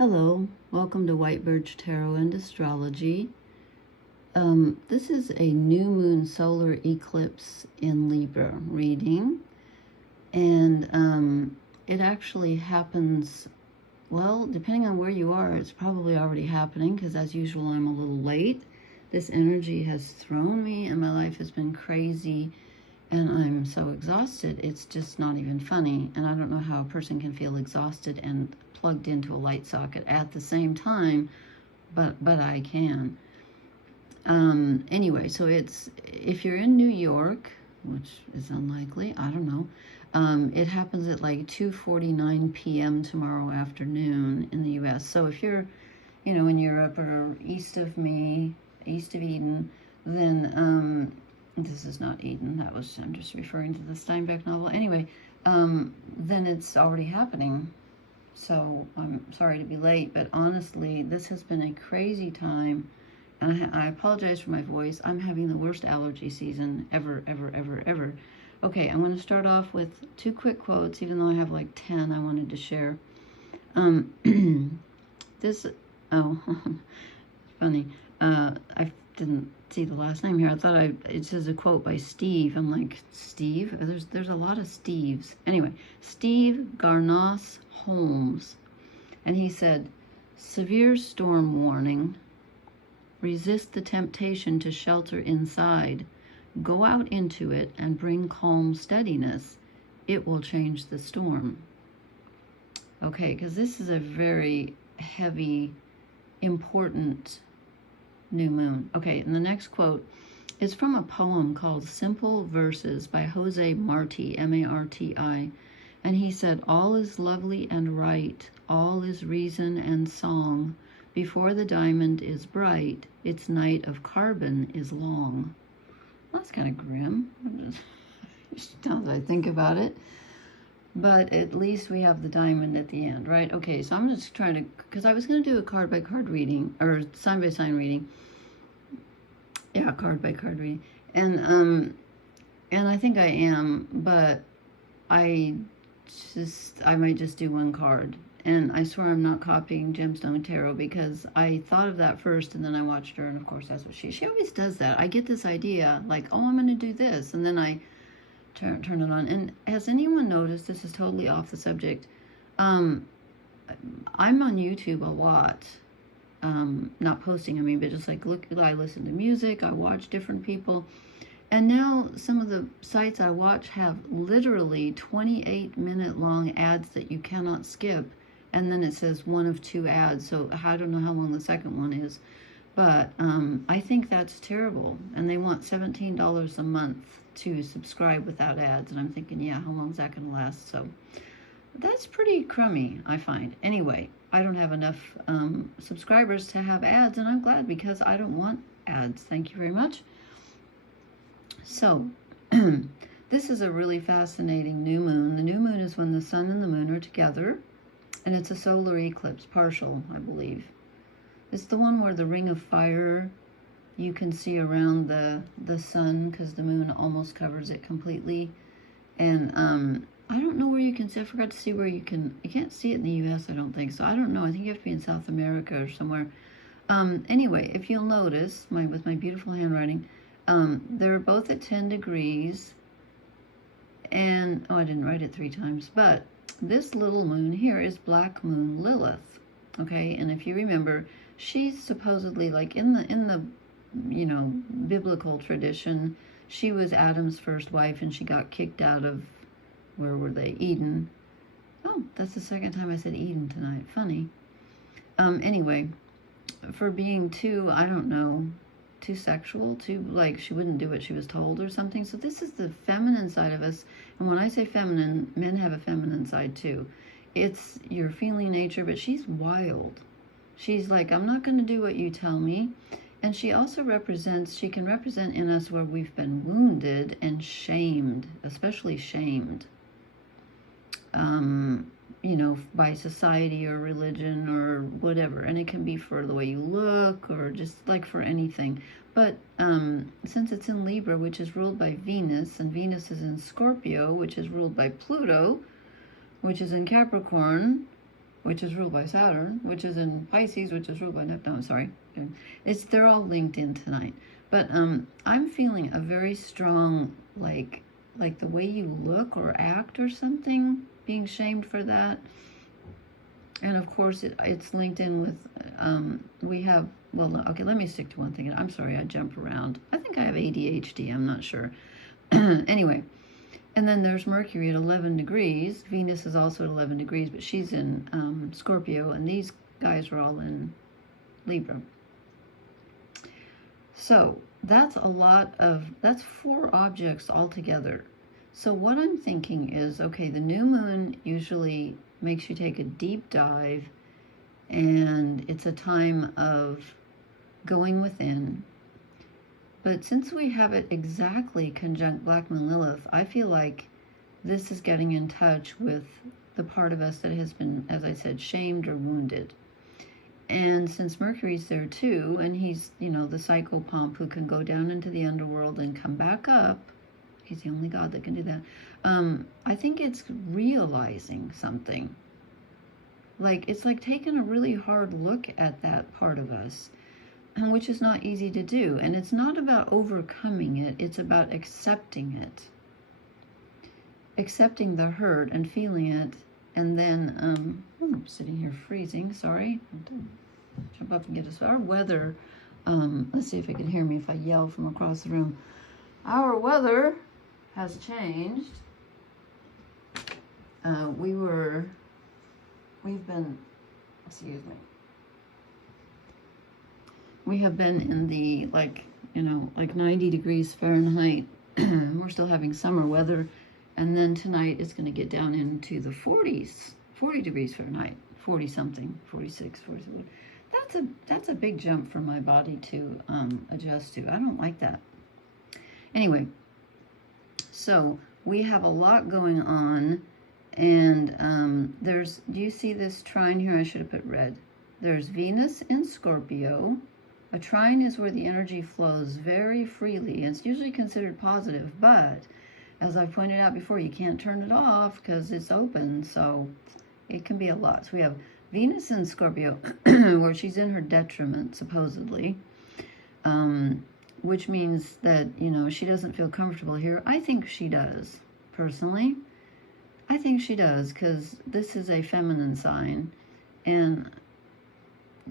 Hello, welcome to White Birch Tarot and Astrology. This is a new moon solar eclipse in Libra reading, and it actually happens, well, depending on where you are, it's probably already happening because as usual I'm a little late. This energy has thrown me and my life has been crazy and I'm so exhausted, it's just not even funny. And I don't know how a person can feel exhausted and plugged into a light socket at the same time, but I can. Anyway, so it's, if you're in New York, which is unlikely, I don't know, it happens at like 2:49 p.m. tomorrow afternoon in the U.S. So if you're, in Europe or east of me, east of Eden, then, this is not Eden, I'm just referring to the Steinbeck novel. Anyway, then it's already happening. So I'm sorry to be late, but honestly, this has been a crazy time. And I apologize for my voice. I'm having the worst allergy season ever. Okay, I'm going to start off with 2 quick quotes, even though I have like 10 I wanted to share. Funny. I didn't see the last name here. I thought it says a quote by Steve. I'm like, Steve? There's a lot of Steves. Anyway, Steve Garnos Holmes. And he said, severe storm warning. Resist the temptation to shelter inside. Go out into it and bring calm steadiness. It will change the storm. Okay, because this is a very heavy, important new moon. Okay, and the next quote is from a poem called Simple Verses by Jose Marti, M-A-R-T-I. And he said, all is lovely and right, all is reason and song. Before the diamond is bright, its night of carbon is long. Well, that's kind of grim, now that I think about it. But at least we have the diamond at the end, right? Okay, so I'm just trying to, because I was going to do a card-by-card reading, or sign-by-sign reading. Yeah, card-by-card reading. And I think I am, but I might just do 1 card. And I swear I'm not copying Gemstone Tarot because I thought of that first and then I watched her, and of course that's what she always does that. I get this idea like, oh, I'm going to do this, and then I turn it on. And has anyone noticed, this is totally off the subject, I'm on YouTube a lot, not posting, but just like, look, I listen to music, I watch different people. And now some of the sites I watch have literally 28-minute long ads that you cannot skip. And then it says 1 of 2 ads. So I don't know how long the second one is. But I think that's terrible. And they want $17 a month to subscribe without ads. And I'm thinking, yeah, how long is that going to last? So that's pretty crummy, I find. Anyway, I don't have enough subscribers to have ads. And I'm glad because I don't want ads. Thank you very much. So, this is a really fascinating new moon. The new moon is when the sun and the moon are together, and it's a solar eclipse, partial, I believe. It's the one where the ring of fire you can see around the sun because the moon almost covers it completely. And I don't know where you can see, I forgot to see where you can't see it in the U.S., I don't think. So I don't know, I think you have to be in South America or somewhere. Anyway, if you'll notice, with my beautiful handwriting, they're both at 10 degrees, and, oh, I didn't write it 3 times, but this little moon here is Black Moon Lilith, okay, and if you remember, she's supposedly, like, in the biblical tradition, she was Adam's first wife, and she got kicked out of, where were they, Eden. Oh, that's the second time I said Eden tonight, funny. Anyway, for being too, I don't know, too sexual, too, like, she wouldn't do what she was told or something. So this is the feminine side of us. And when I say feminine, men have a feminine side too. It's your feeling nature, but she's wild. She's like, I'm not going to do what you tell me. And she also she can represent in us where we've been wounded and shamed, especially shamed. By society or religion or whatever. And it can be for the way you look or just like for anything. But since it's in Libra, which is ruled by Venus, and Venus is in Scorpio, which is ruled by Pluto, which is in Capricorn, which is ruled by Saturn, which is in Pisces, which is ruled by Neptune. No, I'm sorry. They're all linked in tonight. But I'm feeling a very strong, like the way you look or act or something, being shamed for that. And of course, it's linked in with, we have, well, okay, let me stick to one thing. I'm sorry, I jump around. I think I have ADHD, I'm not sure. Anyway, and then there's Mercury at 11 degrees. Venus is also at 11 degrees, but she's in Scorpio, and these guys are all in Libra. So that's that's 4 objects altogether. So what I'm thinking is, okay, the new moon usually makes you take a deep dive, and it's a time of going within. But since we have it exactly conjunct Black Moon Lilith, I feel like this is getting in touch with the part of us that has been, as I said, shamed or wounded. And since Mercury's there too, and he's, the psychopomp who can go down into the underworld and come back up, he's the only god that can do that, I think it's realizing something. It's like taking a really hard look at that part of us, which is not easy to do. And it's not about overcoming it, it's about accepting it. Accepting the hurt and feeling it, and then, I'm sitting here freezing, sorry. Jump up and get us. Our weather, let's see if you can hear me if I yell from across the room. Our weather has changed. We've been, excuse me. We have been in the, like 90 degrees Fahrenheit. We're still having summer weather. And then tonight it's going to get down into the 40s, 40 degrees Fahrenheit, 40 something, 46, 47. That's a big jump for my body to adjust to. I don't like that. Anyway, so we have a lot going on, and do you see this trine here? I should have put red. There's Venus in Scorpio. A trine is where the energy flows very freely. It's usually considered positive, but as I pointed out before, you can't turn it off because it's open, so it can be a lot. So we have Venus in Scorpio, where she's in her detriment, supposedly, which means that, she doesn't feel comfortable here. I think she does, personally. I think she does, because this is a feminine sign, and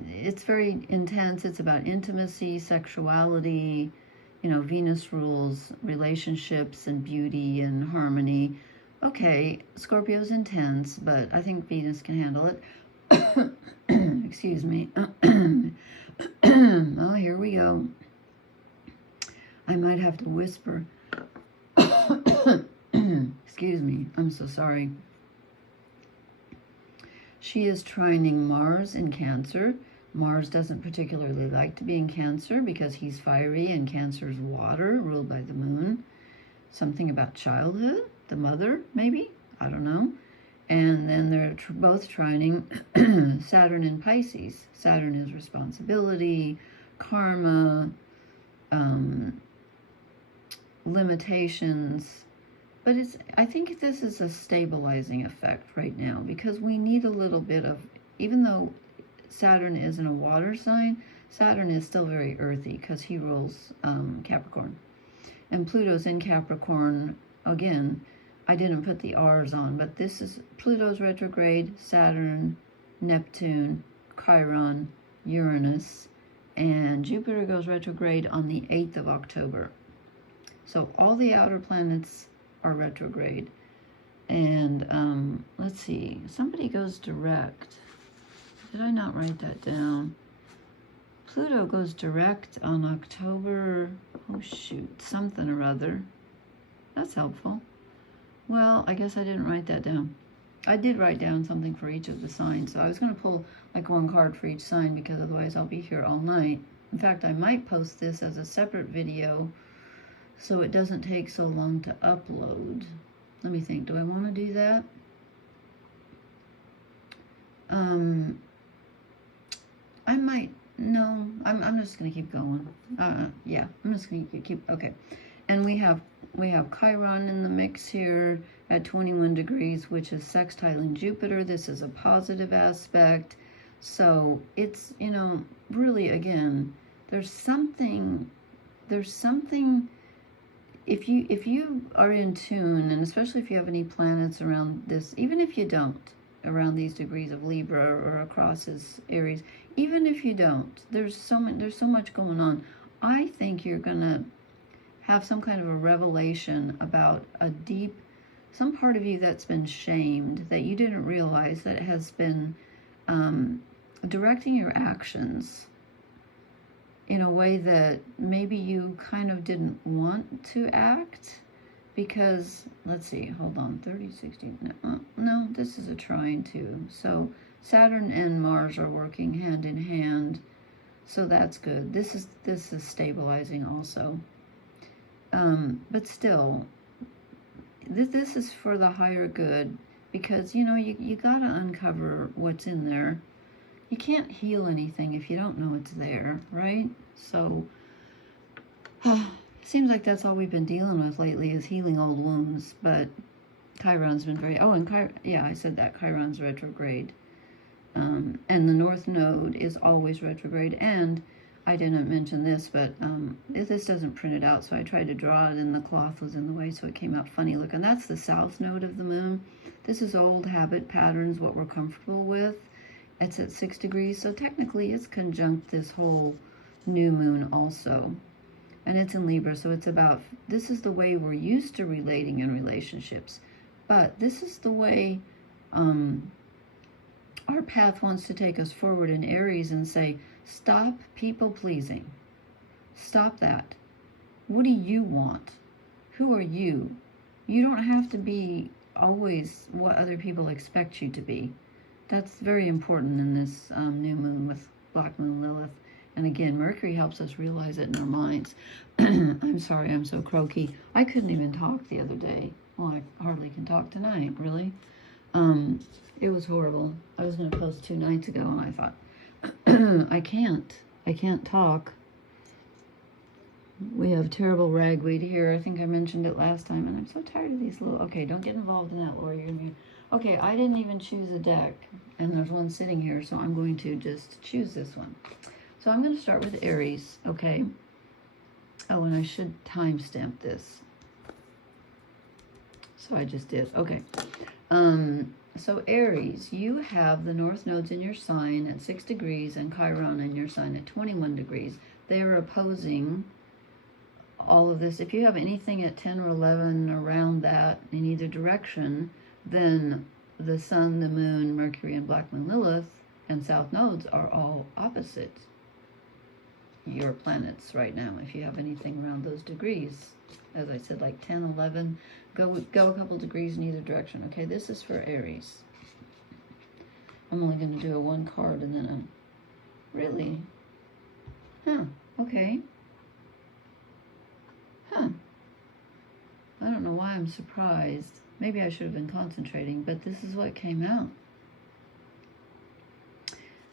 it's very intense. It's about intimacy, sexuality. Venus rules relationships and beauty and harmony. Okay, Scorpio's intense, but I think Venus can handle it. Excuse me. Oh, here we go. I might have to whisper. Excuse me. I'm so sorry. She is trining Mars in Cancer. Mars doesn't particularly like to be in Cancer because he's fiery, and Cancer's water, ruled by the moon. Something about childhood, the mother, maybe? I don't know. And then they're both trining Saturn in Pisces. Saturn is responsibility, karma, limitations. But I think this is a stabilizing effect right now, because we need a little bit of, even though Saturn is in a water sign, Saturn is still very earthy because he rules Capricorn. And Pluto's in Capricorn. Again, I didn't put the R's on, but this is Pluto's retrograde, Saturn, Neptune, Chiron, Uranus, and Jupiter goes retrograde on the 8th of October. So all the outer planets are retrograde. And let's see, somebody goes direct. Did I not write that down? Pluto goes direct on October, oh shoot, something or other. That's helpful. Well, I guess I didn't write that down. I did write down something for each of the signs. So I was going to pull like one card for each sign, because otherwise I'll be here all night. In fact, I might post this as a separate video so it doesn't take so long to upload. Let me think, do I want to do that? I might, no, I'm just going to keep going. Yeah, I'm just going to keep, okay. And we have Chiron in the mix here, at 21 degrees, which is sextiling Jupiter. This is a positive aspect. So it's, you know, really, again, there's something, if you are in tune, and especially if you have any planets around this, even if you don't, around these degrees of Libra or across as Aries, even if you don't, there's so much going on. I think you're gonna have some kind of a revelation about some part of you that's been shamed, that you didn't realize, that has been directing your actions in a way that maybe you kind of didn't want to act, because, let's see, hold on, 30, 60, no, this is a trine too. So Saturn and Mars are working hand in hand, so that's good. This is stabilizing also. But still, this is for the higher good, because, you know, you gotta uncover what's in there. You can't heal anything if you don't know it's there, right? So, seems like that's all we've been dealing with lately, is healing old wounds. But Chiron's been very, yeah, I said that, Chiron's retrograde. And the North Node is always retrograde. And I didn't mention this, but this doesn't print it out, so I tried to draw it, and the cloth was in the way, so it came out funny looking. That's the South Node of the moon. This is old habit patterns, what we're comfortable with. It's at 6 degrees, so technically it's conjunct this whole new moon also. And it's in Libra, so it's about, this is the way we're used to relating in relationships. But this is the way our path wants to take us forward in Aries, and say, stop people pleasing. Stop that. What do you want? Who are you? You don't have to be always what other people expect you to be. That's very important in this new moon with Black Moon Lilith. And again, Mercury helps us realize it in our minds. I'm sorry, I'm so croaky. I couldn't even talk the other day. Well, I hardly can talk tonight, really. It was horrible. I was going to post 2 nights ago, and I thought, I can't talk. We have terrible ragweed here. I think I mentioned it last time, and I'm so tired of these little... Okay, don't get involved in that, Laura. You're gonna... Okay, I didn't even choose a deck, and there's one sitting here, so I'm going to just choose this one. So I'm going to start with Aries, okay? Oh, and I should timestamp this. So I just did. Okay. So Aries, you have the North Nodes in your sign at 6 degrees and Chiron in your sign at 21 degrees. They are opposing all of this. If you have anything at 10 or 11 around that in either direction, then the Sun, the Moon, Mercury, and Black Moon Lilith and South Nodes are all opposite your planets right now. If you have anything around those degrees, as I said, like 10, 11, go a couple degrees in either direction. Okay, this is for Aries. I'm only going to do a 1 card and then a... Really? Huh, okay. Huh. I don't know why I'm surprised. Maybe I should have been concentrating, but this is what came out.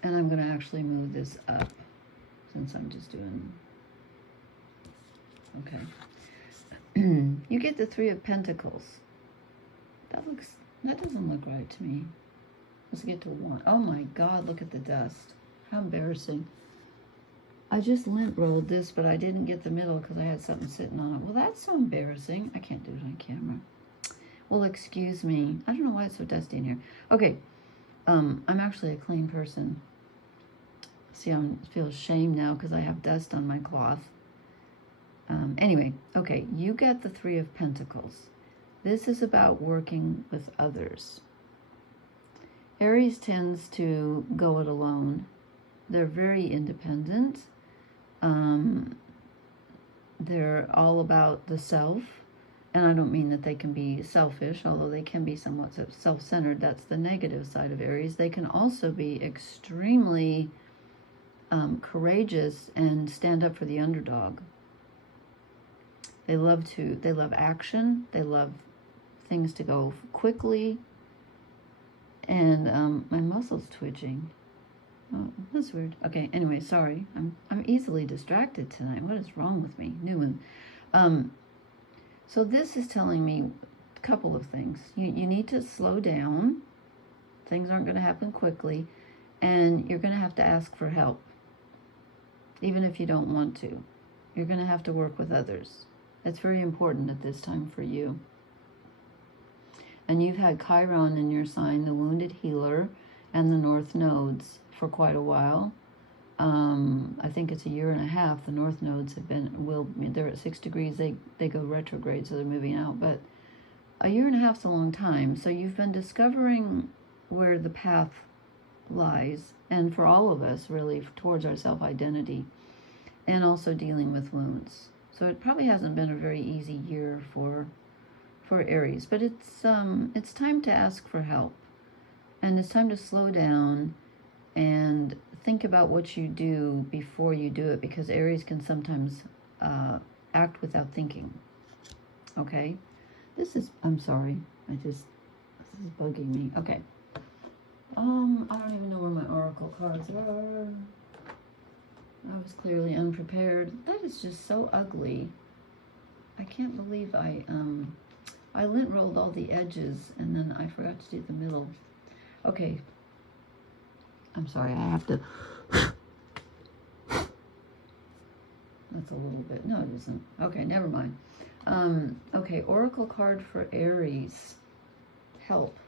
And I'm going to actually move this up, since I'm just doing... Okay. You get the 3 of Pentacles. That doesn't look right to me. Let's get to 1. Oh my God, look at the dust. How embarrassing. I just lint rolled this, but I didn't get the middle because I had something sitting on it. Well, that's so embarrassing. I can't do it on camera. Well, excuse me. I don't know why it's so dusty in here. Okay. I'm actually a clean person. See, I feel ashamed now because I have dust on my cloth. Anyway, okay, you get the 3 of Pentacles. This is about working with others. Aries tends to go it alone. They're very independent. They're all about the self. And I don't mean that they can be selfish, although they can be somewhat self-centered. That's the negative side of Aries. They can also be extremely courageous and stand up for the underdog. They love action. They love things to go quickly. And my muscle's twitching. Oh, that's weird. Okay, anyway, sorry. I'm easily distracted tonight. What is wrong with me? New one. So this is telling me couple of things. You need to slow down. Things aren't going to happen quickly. And you're going to have to ask for help. Even if you don't want to. You're going to have to work with others. It's very important at this time for you. And you've had Chiron in your sign, the wounded healer, and the north nodes for quite a while. I think it's a year and a half. The north nodes have been, they're at 6 degrees. They go retrograde, so they're moving out. But a year and a half's a long time. So you've been discovering where the path lies, and for all of us, really, towards our self-identity, and also dealing with wounds. So it probably hasn't been a very easy year for Aries, but it's time to ask for help, and it's time to slow down and think about what you do before you do it, because Aries can sometimes act without thinking. Okay, I'm sorry, this is bugging me. Okay, I don't even know where my oracle cards are. I was clearly unprepared. That is just so ugly. I can't believe I lint rolled all the edges and then I forgot to do the middle. Okay. I'm sorry, I have to. That's a little bit. No, it isn't. Okay, never mind. Okay, oracle card for Aries. Help.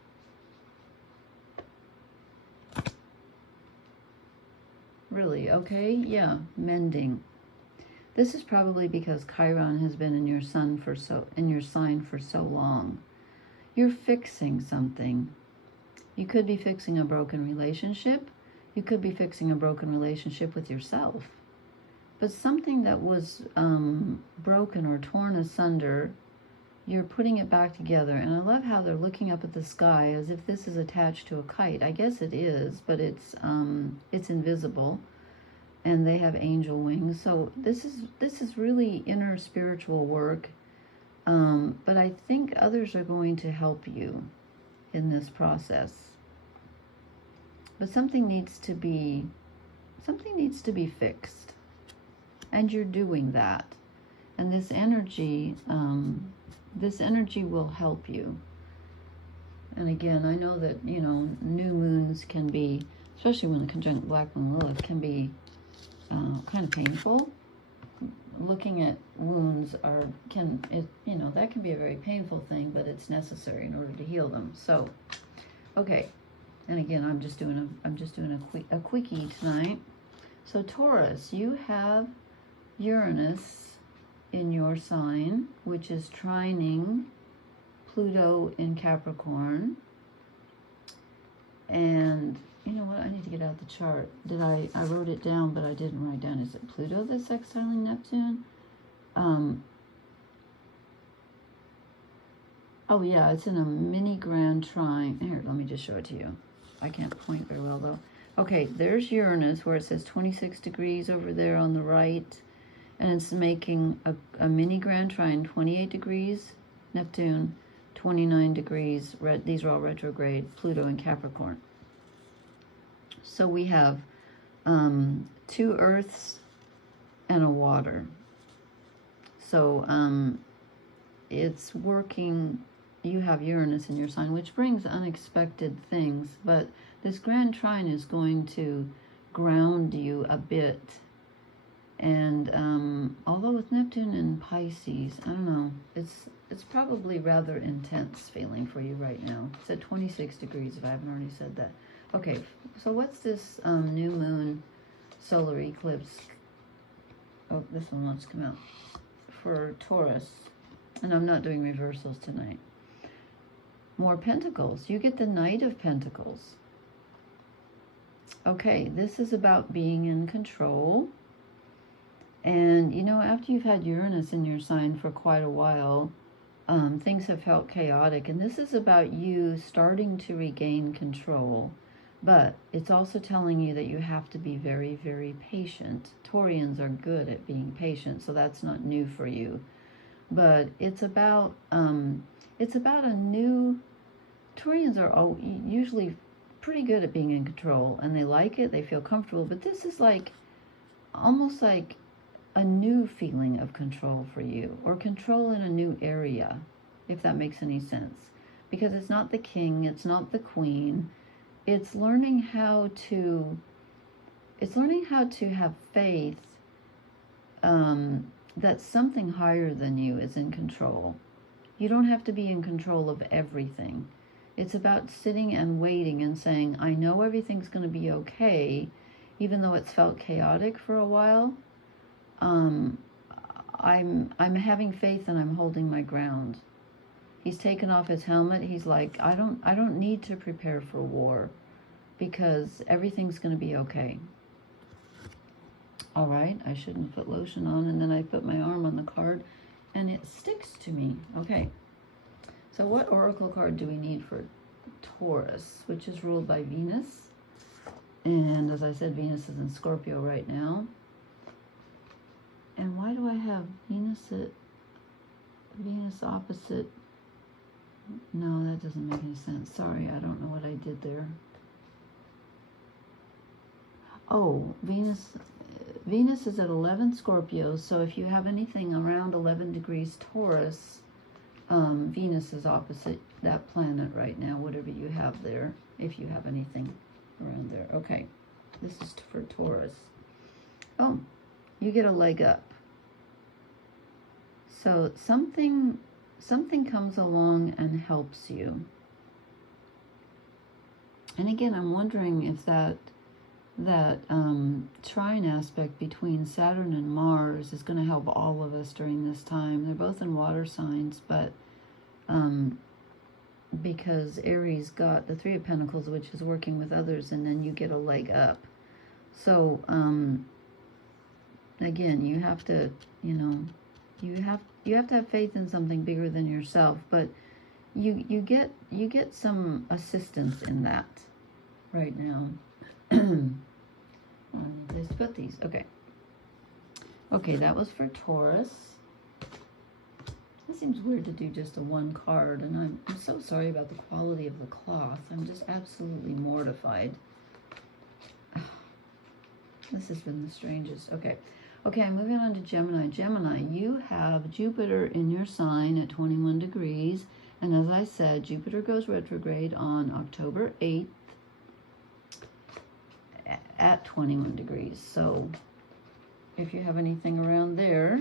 Really? Okay, yeah, mending. This is probably because Chiron has been in your sign for so long. You're fixing something. You could be fixing a broken relationship. You could be fixing a broken relationship with yourself. But something that was broken or torn asunder, you're putting it back together. And I love how they're looking up at the sky as if this is attached to a kite. I guess it is, but it's invisible. And they have angel wings. So this is really inner spiritual work. But I think others are going to help you in this process. But something needs to be fixed. And you're doing that. And this energy will help you. And again, I know that, new moons can be, especially when the conjunct Black Moon Lilith, can be kind of painful. Looking at wounds that can be a very painful thing, but it's necessary in order to heal them. So, okay. And again, I'm just doing a quickie tonight. So Taurus, you have Uranus in your sign, which is trining Pluto in Capricorn. And you know what? I need to get out the chart. I wrote it down, but I didn't write down. Is it Pluto that's sextiling Neptune? Oh yeah, it's in a mini grand trine. Here, let me just show it to you. I can't point very well though. Okay, there's Uranus where it says 26 degrees over there on the right. And it's making a mini grand trine, 28 degrees Neptune, 29 degrees, these are all retrograde, Pluto and Capricorn. So we have 2 earths and a water. So it's working, you have Uranus in your sign, which brings unexpected things, but this grand trine is going to ground you a bit. And although with Neptune and Pisces, I don't know, it's probably rather intense feeling for you right now. It's at 26 degrees if I haven't already said that. Okay, so what's this new moon solar eclipse? Oh, this one wants to come out. For Taurus, and I'm not doing reversals tonight. More Pentacles. You get the Knight of Pentacles. Okay, this is about being in control. And, after you've had Uranus in your sign for quite a while, things have felt chaotic. And this is about you starting to regain control. But it's also telling you that you have to be very, very patient. Taurians are good at being patient, so that's not new for you. But it's about a new... Taurians are usually pretty good at being in control, and they like it, they feel comfortable. But this is almost like a new feeling of control for you, or control in a new area. if that makes any sense. Because it's not the king, it's not the queen. It's learning how to have faith that something higher than you is in control. You don't have to be in control of everything. It's about sitting and waiting and saying, I know everything's going to be okay, even though it's felt chaotic for a while. I'm having faith and I'm holding my ground. He's taken off his helmet. He's like, I don't need to prepare for war because everything's going to be okay. All right, I shouldn't put lotion on, and then I put my arm on the card and it sticks to me. Okay. So what oracle card do we need for Taurus, which is ruled by Venus? And as I said, Venus is in Scorpio right now. And why do I have Venus opposite? No, that doesn't make any sense. Sorry, I don't know what I did there. Oh, Venus is at 11 Scorpio, so if you have anything around 11 degrees Taurus, Venus is opposite that planet right now, whatever you have there, if you have anything around there. Okay, this is for Taurus. Oh, you get a leg up. So something comes along and helps you. And again, I'm wondering if that trine aspect between Saturn and Mars is going to help all of us during this time. They're both in water signs, but because Aries got the Three of Pentacles, which is working with others, and then you get a leg up. So again, you have to, you have to have faith in something bigger than yourself, but you get some assistance in that right now. Let's put these. Okay, that was for Taurus. It seems weird to do just a one card, and I'm so sorry about the quality of the cloth. I'm just absolutely mortified. This has been the strangest. Okay, I'm moving on to Gemini. Gemini, you have Jupiter in your sign at 21 degrees, and as I said, Jupiter goes retrograde on October 8th at 21 degrees. So if you have anything around there,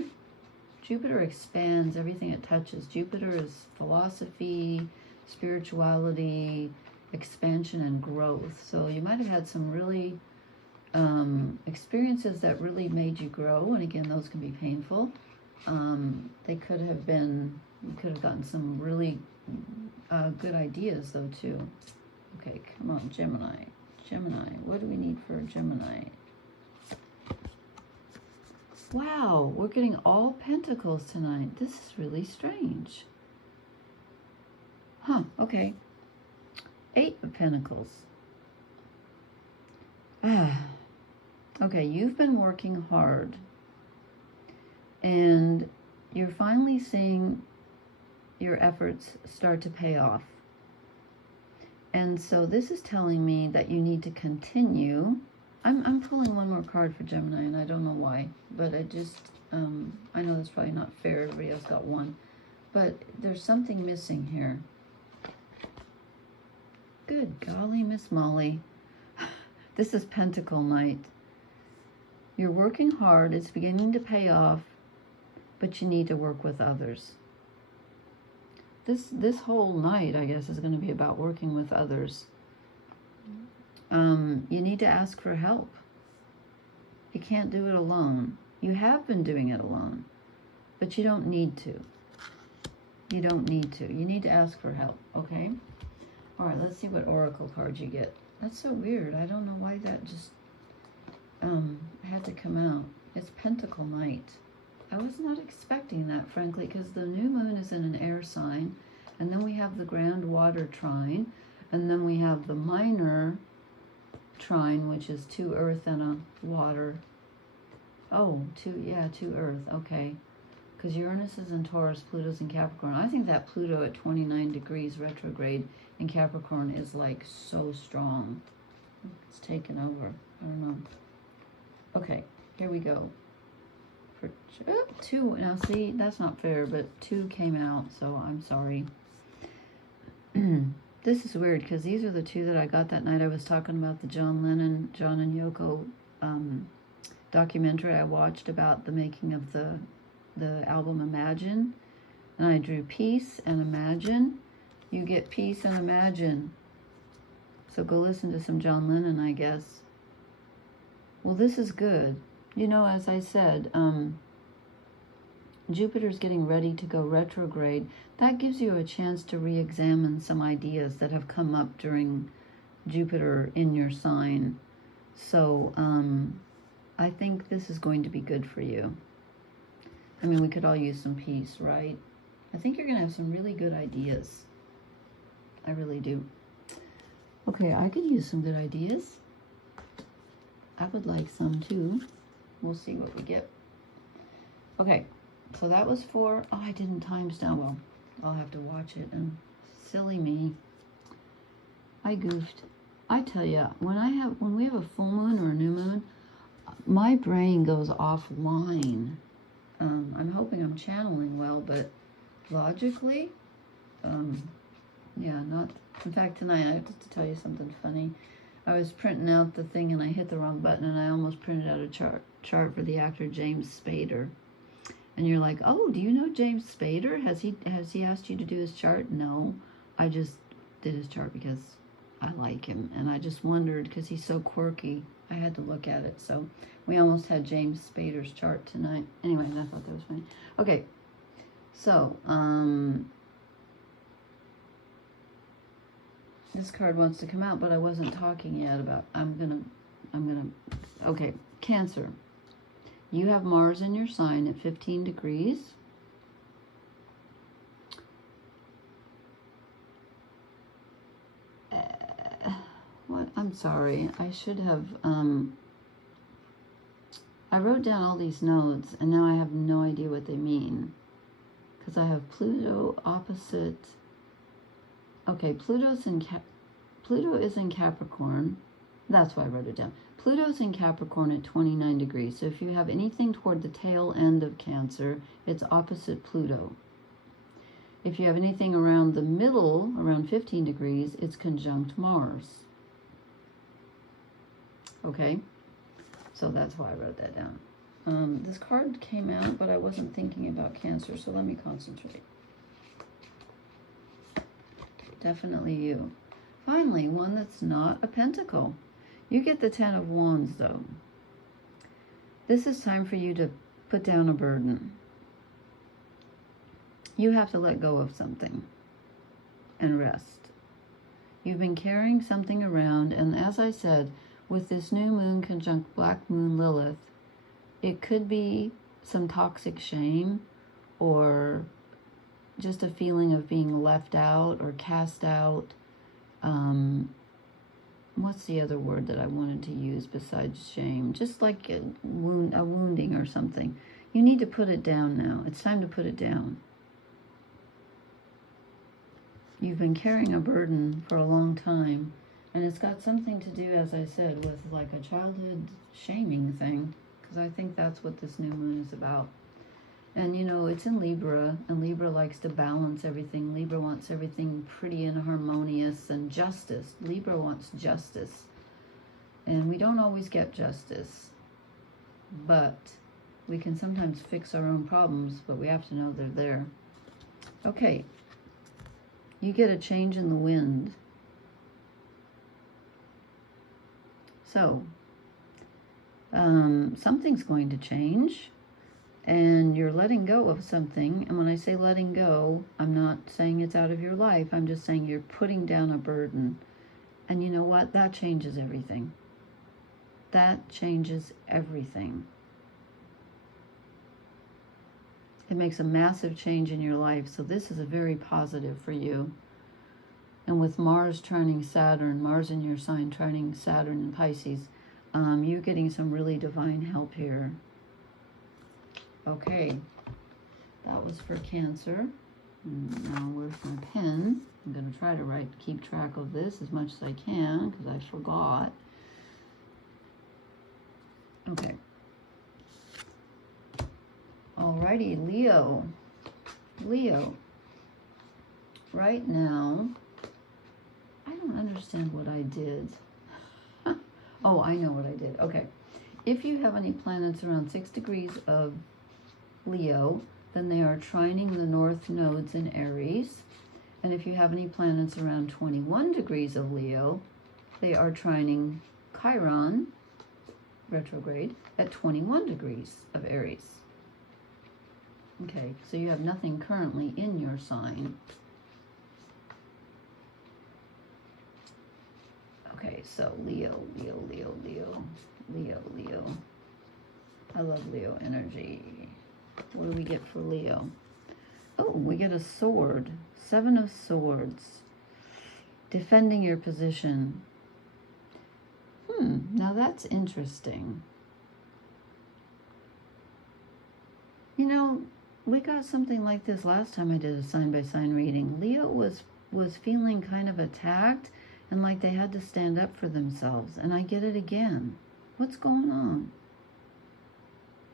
Jupiter expands everything it touches. Jupiter is philosophy, spirituality, expansion, and growth. So you might have had some really experiences that really made you grow, and again, those can be painful. They could have been, you could have gotten some really good ideas though too. Okay, come on, Gemini, what do we need for Gemini? Wow, we're getting all pentacles tonight. This is really strange. Huh, okay. 8 of Pentacles. Okay, you've been working hard, and you're finally seeing your efforts start to pay off. And so this is telling me that you need to continue. I'm pulling one more card for Gemini, and I don't know why, but I just, I know that's probably not fair. Everybody else got one, but there's something missing here. Good golly, Miss Molly. This is Pentacle night. You're working hard. It's beginning to pay off, but you need to work with others. This whole night, I guess, is going to be about working with others. You need to ask for help. You can't do it alone. You have been doing it alone, but you don't need to. You don't need to. You need to ask for help, okay? All right, let's see what oracle cards you get. That's so weird. I don't know why that just had to come out. It's Pentacle night. I was not expecting that, frankly, because the new moon is in an air sign, and then we have the grand water trine, and then we have the minor trine, which is 2 earth and a water. Oh, 2 earth, okay. Because Uranus is in Taurus, Pluto's in Capricorn. I think that Pluto at 29 degrees retrograde in Capricorn is like so strong. It's taken over. I don't know. Okay, here we go. For Two. Now see, that's not fair, but two came out, so I'm sorry. This is weird because these are the two that I got that night I was talking about the John and Yoko documentary I watched about the making of the album Imagine. And I drew peace and imagine. You get peace and imagine. So go listen to some John Lennon, I guess. Well, this is good. You know, as I said, Jupiter's getting ready to go retrograde. That gives you a chance to re-examine some ideas that have come up during Jupiter in your sign. So I think this is going to be good for you. I mean, we could all use some peace, right? I think you're going to have some really good ideas. I really do. Okay, I could use some good ideas. I would like some too. We'll see what we get. Okay, so that was for... Oh, I didn't timestamp. Well, I'll have to watch it. And silly me. I goofed. I tell you, when we have a full moon or a new moon, my brain goes offline. I'm hoping I'm channeling well, but logically, yeah, not. In fact, tonight I have to tell you something funny. I was printing out the thing and I hit the wrong button and I almost printed out a chart for the actor James Spader. And you're like, oh, do you know James Spader? Has he asked you to do his chart? No, I just did his chart because I like him, and I just wondered because he's so quirky. I had to look at it, so we almost had James Spader's chart tonight. Anyway, I thought that was funny. Okay, so this card wants to come out, but I wasn't talking yet about. I'm gonna. Okay, Cancer. You have Mars in your sign at 15 degrees. What? I'm sorry. I should have, I wrote down all these notes and now I have no idea what they mean. Because I have Pluto opposite. Okay, Pluto is in Capricorn. That's why I wrote it down. Pluto's in Capricorn at 29 degrees. So if you have anything toward the tail end of Cancer, it's opposite Pluto. If you have anything around the middle, around 15 degrees, it's conjunct Mars. Okay? So that's why I wrote that down. This card came out, but I wasn't thinking about Cancer, so let me concentrate. Definitely you. Finally, one that's not a pentacle. You get the 10 of Wands, though. This is time for you to put down a burden. You have to let go of something and rest. You've been carrying something around, and as I said, with this new moon conjunct Black Moon Lilith, it could be some toxic shame or just a feeling of being left out or cast out. What's the other word that I wanted to use besides shame? Just like a wounding or something. You need to put it down now. It's time to put it down. You've been carrying a burden for a long time, and it's got something to do, as I said, with like a childhood shaming thing, because I think that's what this new moon is about. And you know, it's in Libra, and Libra likes to balance everything. Libra wants everything pretty and harmonious, and justice. Libra wants justice. And we don't always get justice, but we can sometimes fix our own problems, but we have to know they're there. Okay, you get a change in the wind. So, something's going to change. And you're letting go of something. And when I say letting go, I'm not saying it's out of your life. I'm just saying you're putting down a burden. And you know what? That changes everything. That changes everything. It makes a massive change in your life. So this is a very positive for you. And with Mars trining Saturn, Mars in your sign trining Saturn in Pisces, you're getting some really divine help here. Okay, that was for Cancer. Now where's my pen? I'm going to try to keep track of this as much as I can because I forgot. Okay. Alrighty, Leo. Leo. Right now, I don't understand what I did. Oh, I know what I did. Okay. If you have any planets around 6 degrees of Leo, then they are trining the north nodes in Aries. And if you have any planets around 21 degrees of Leo, they are trining Chiron, retrograde, at 21 degrees of Aries. Okay, so you have nothing currently in your sign. Okay, so Leo, Leo, Leo, Leo, Leo, Leo. I love Leo energy. What do we get for Leo? Oh, we get a sword. 7 of Swords. Defending your position. Now that's interesting. You know, we got something like this last time I did a sign-by-sign reading. Leo was feeling kind of attacked and like they had to stand up for themselves. And I get it again. What's going on?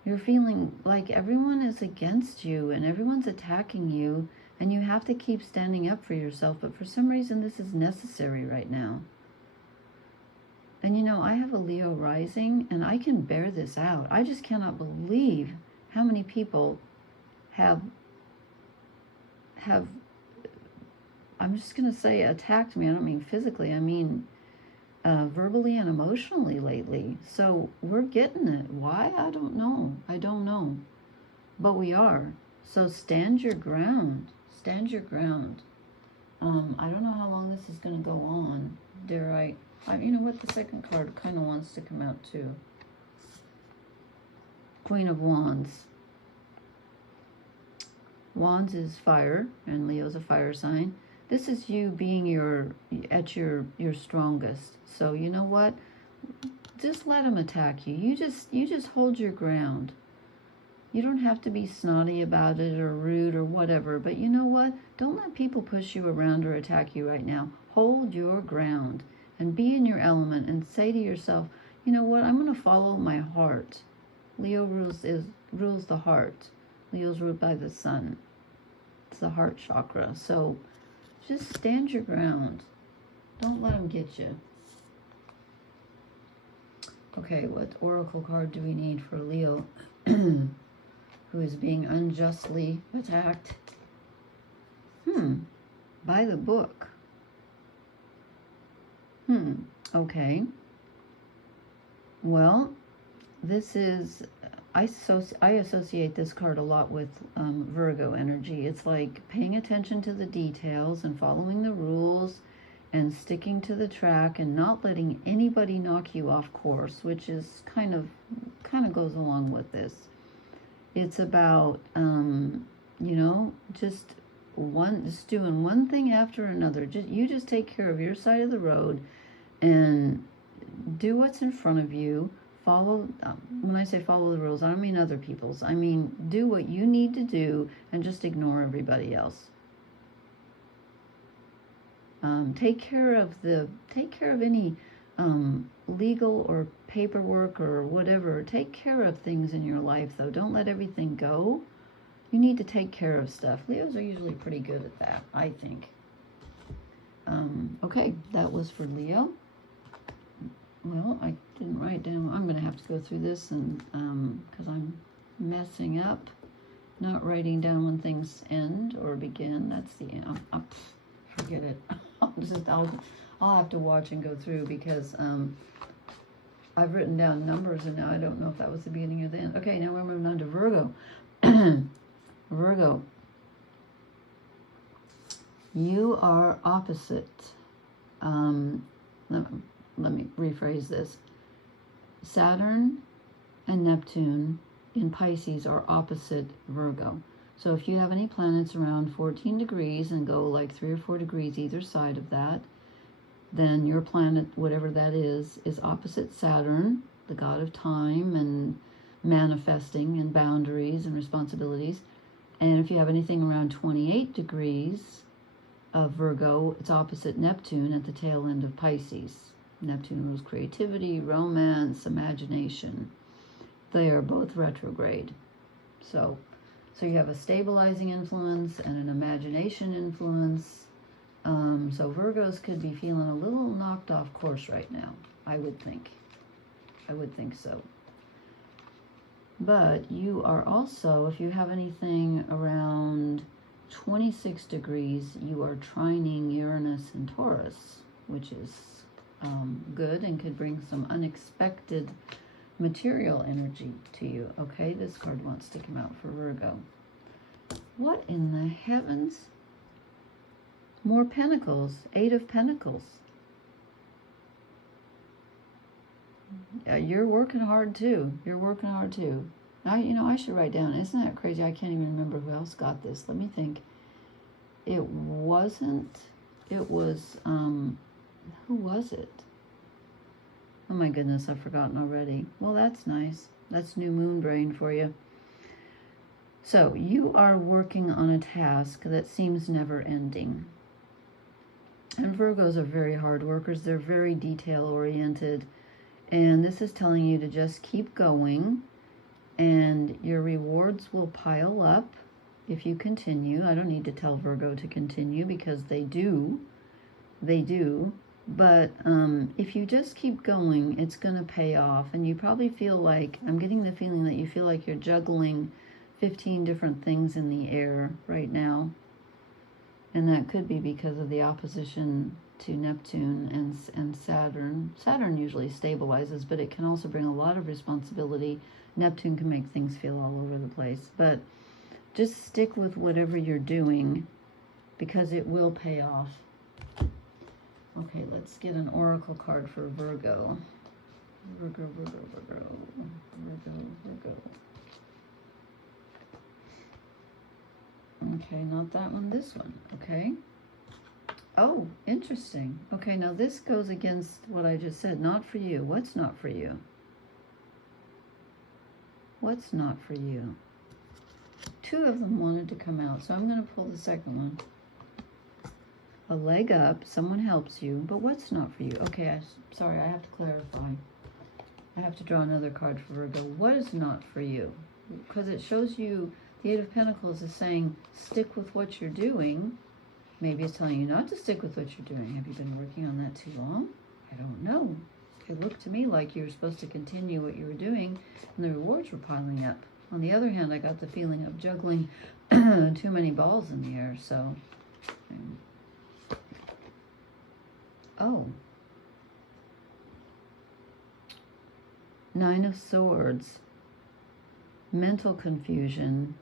You're feeling like everyone is against you and everyone's attacking you, and you have to keep standing up for yourself. But for some reason, this is necessary right now. And you know, I have a Leo rising, and I can bear this out. I just cannot believe how many people have I'm just going to say attacked me. I don't mean physically. I mean verbally and emotionally lately. So we're getting it. Why? I don't know. I don't know. But we are. So stand your ground. Stand your ground. I don't know how long this is going to go on. Dare I? You know what? The second card kind of wants to come out too. Queen of Wands. Wands is fire, and Leo's a fire sign. This is you being at your strongest. So you know what? Just let them attack you. You just hold your ground. You don't have to be snotty about it or rude or whatever. But you know what? Don't let people push you around or attack you right now. Hold your ground and be in your element and say to yourself, you know what? I'm going to follow my heart. Leo rules the heart. Leo's ruled by the sun. It's the heart chakra. So just stand your ground. Don't let them get you. Okay, what oracle card do we need for Leo who is being unjustly attacked? By the book. Okay. Well, this is, I associate this card a lot with Virgo energy. It's like paying attention to the details and following the rules and sticking to the track and not letting anybody knock you off course, which is kind of goes along with this. It's about, you know, just doing one thing after another. You just take care of your side of the road and do what's in front of you. Follow, when I say follow the rules, I don't mean other people's. I mean, do what you need to do and just ignore everybody else. Take care of any legal or paperwork or whatever. Take care of things in your life, though. Don't let everything go. You need to take care of stuff. Leos are usually pretty good at that, I think. Okay, that was for Leo. Well, I didn't write down. I'm going to have to go through this and because I'm messing up, not writing down when things end or begin. That's the end. Forget it. I'll have to watch and go through because I've written down numbers and now I don't know if that was the beginning or the end. Okay, now we're moving on to Virgo. Virgo, you are opposite. Let me rephrase this. Saturn and Neptune in Pisces are opposite Virgo. So if you have any planets around 14 degrees and go like 3 or 4 degrees either side of that, then your planet, whatever that is opposite Saturn, the god of time and manifesting and boundaries and responsibilities. And if you have anything around 28 degrees of Virgo, it's opposite Neptune at the tail end of Pisces. Neptune rules creativity, romance, imagination. They are both retrograde. So So you have a stabilizing influence and an imagination influence. So Virgos could be feeling a little knocked off course right now, I would think. I would think so. But you are also, if you have anything around 26 degrees, you are trining Uranus and Taurus, which is good and could bring some unexpected material energy to you. Okay, this card wants to come out for Virgo. What in the heavens? More Pentacles, 8 of Pentacles. You're working hard too. You're working hard too. Now, you know, I should write down. Isn't that crazy? I can't even remember who else got this. Let me think. It wasn't, it was, who was it? Oh my goodness, I've forgotten already. Well, that's nice. That's new moon brain for you. So you are working on a task that seems never ending. And Virgos are very hard workers. They're very detail oriented. And this is telling you to just keep going. And your rewards will pile up if you continue. I don't need to tell Virgo to continue because they do. They do. But if you just keep going, it's going to pay off. And you probably feel like, I'm getting the feeling that you feel like you're juggling 15 different things in the air right now. And that could be because of the opposition to Neptune and Saturn. Saturn usually stabilizes, but it can also bring a lot of responsibility. Neptune can make things feel all over the place. But just stick with whatever you're doing because it will pay off. Okay, let's get an oracle card for Virgo. Virgo. Okay, not that one, this one, okay? Oh, interesting. Okay, now this goes against what I just said. Not for you. What's not for you? What's not for you? 2 of them wanted to come out, so I'm going to pull the second one. A leg up, someone helps you, but what's not for you? Okay, sorry, I have to clarify. I have to draw another card for Virgo. What is not for you? Because it shows you the 8 of Pentacles is saying, stick with what you're doing. Maybe it's telling you not to stick with what you're doing. Have you been working on that too long? I don't know. It looked to me like you were supposed to continue what you were doing, and the rewards were piling up. On the other hand, I got the feeling of juggling too many balls in the air, so... Oh. 9 of Swords. Mental confusion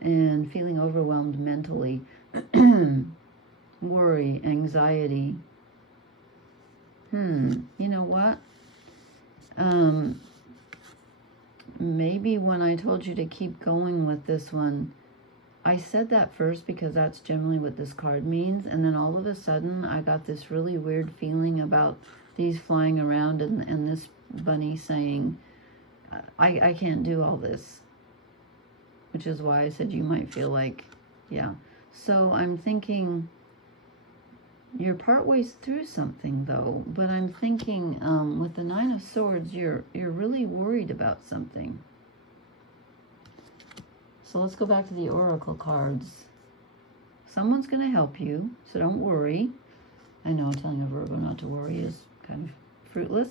and feeling overwhelmed mentally. Worry, anxiety. You know what? Maybe when I told you to keep going with this one, I said that first because that's generally what this card means, and then all of a sudden I got this really weird feeling about these flying around and this bunny saying, I can't do all this. Which is why I said you might feel like, yeah. So I'm thinking you're partway through something though, but I'm thinking with the 9 of Swords, you're really worried about something. So let's go back to the oracle cards. Someone's going to help you, so don't worry. I know telling a Virgo not to worry is kind of fruitless.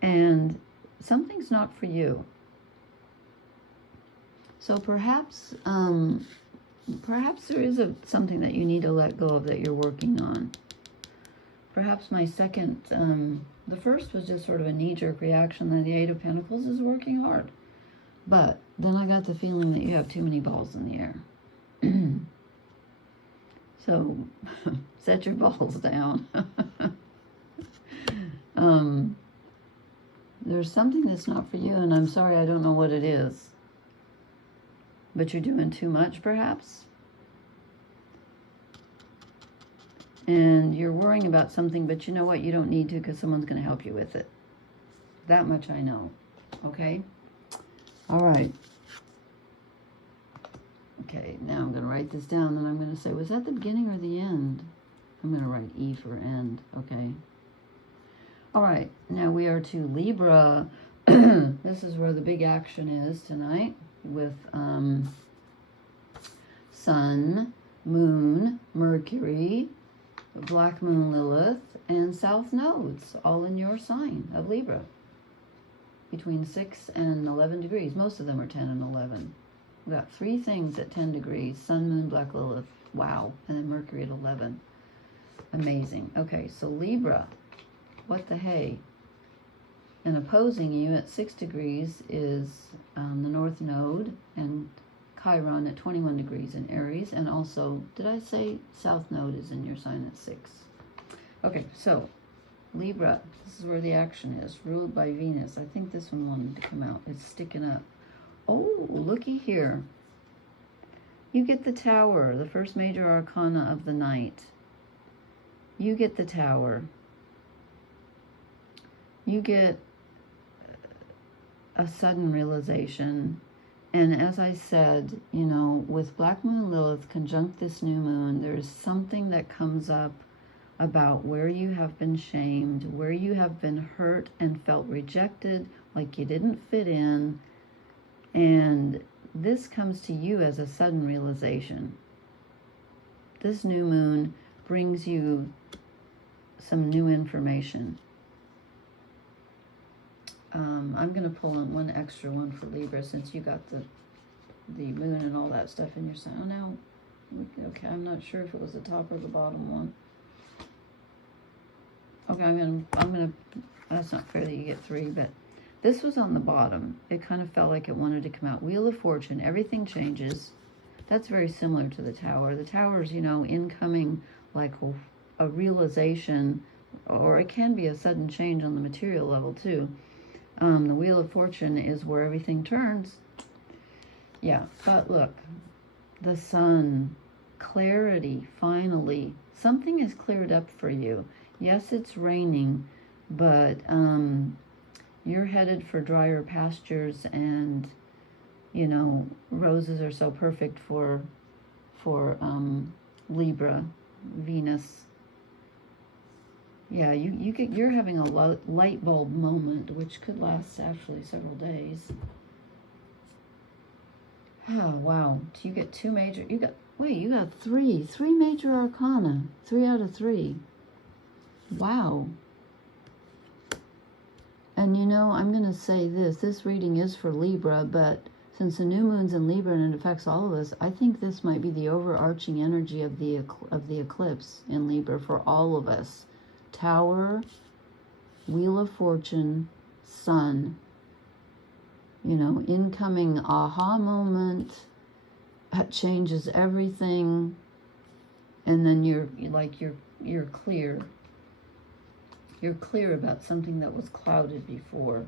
And something's not for you. So perhaps there is something that you need to let go of that you're working on. Perhaps my second, the first was just sort of a knee-jerk reaction that the 8 of Pentacles is working hard. But then I got the feeling that you have too many balls in the air. So set your balls down. There's something that's not for you, and I'm sorry, I don't know what it is. But you're doing too much, perhaps? And you're worrying about something, but you know what? You don't need to because someone's going to help you with it. That much I know. Okay? All right. Okay, now I'm going to write this down, and I'm going to say, was that the beginning or the end? I'm going to write E for end. Okay. All right, now we are to Libra. This is where the big action is tonight with Sun, Moon, Mercury, Black Moon Lilith, and South Nodes, all in your sign of Libra. Between 6 and 11 degrees. Most of them are 10 and 11. We've got 3 things at 10 degrees. Sun, Moon, Black Lilith. Wow. And then Mercury at 11. Amazing. Okay, so Libra. What the hey? And opposing you at 6 degrees is the North Node and Chiron at 21 degrees in Aries. And also, did I say South Node is in your sign at 6? Okay, so Libra, this is where the action is, ruled by Venus. I think this one wanted to come out. It's sticking up. Oh, looky here. You get the Tower, the first major arcana of the night. You get the Tower. You get a sudden realization. And as I said, you know, with Black Moon Lilith conjunct this new moon, there's something that comes up about where you have been shamed, where you have been hurt and felt rejected, like you didn't fit in. And this comes to you as a sudden realization. This new moon brings you some new information. I'm going to pull on one extra one for Libra since you got the moon and all that stuff in your sign. Oh, now, okay, I'm not sure if it was the top or the bottom one. Okay, I'm gonna, that's not fair that you get 3, but this was on the bottom. It kind of felt like it wanted to come out. Wheel of Fortune, everything changes. That's very similar to the Tower. The Tower is, you know, incoming, like a realization, or it can be a sudden change on the material level too. The Wheel of Fortune is where everything turns. Yeah, but look, the Sun, clarity, finally. Something is cleared up for you. Yes, it's raining, but you're headed for drier pastures, and, you know, roses are so perfect for Libra, Venus. Yeah, you're having a light bulb moment, which could last actually several days. Oh, wow. So you get 2 major, you got 3 major arcana, 3 out of 3. Wow. And you know, I'm going to say this reading is for Libra, but since the new moon's in Libra and it affects all of us, I think this might be the overarching energy of the eclipse in Libra for all of us. Tower, Wheel of Fortune, Sun. You know, incoming aha moment, that changes everything, and then you're clear. You're clear about something that was clouded before.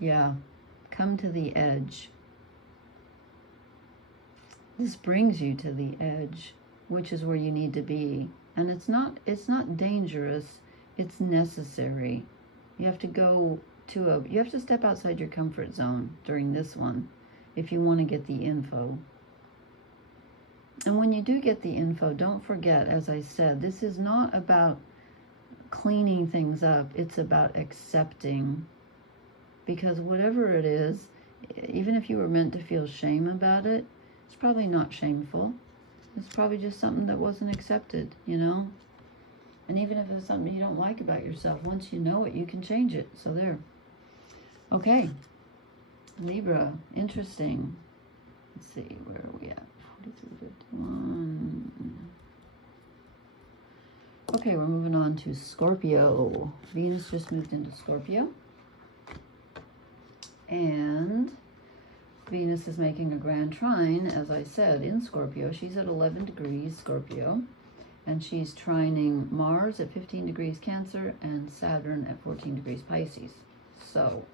Yeah, come to the edge. This brings you to the edge, which is where you need to be. And it's not dangerous, it's necessary. You have to you have to step outside your comfort zone during this one if you want to get the info. And when you do get the info, don't forget, as I said, this is not about cleaning things up. It's about accepting. Because whatever it is, even if you were meant to feel shame about it, it's probably not shameful. It's probably just something that wasn't accepted, you know? And even if it's something you don't like about yourself, once you know it, you can change it. So there. Okay. Libra. Interesting. Let's see. Where are we at? 4351. Okay, we're moving on to Scorpio. Venus just moved into Scorpio. And Venus is making a grand trine, as I said, in Scorpio. She's at 11 degrees Scorpio. And she's trining Mars at 15 degrees Cancer and Saturn at 14 degrees Pisces. So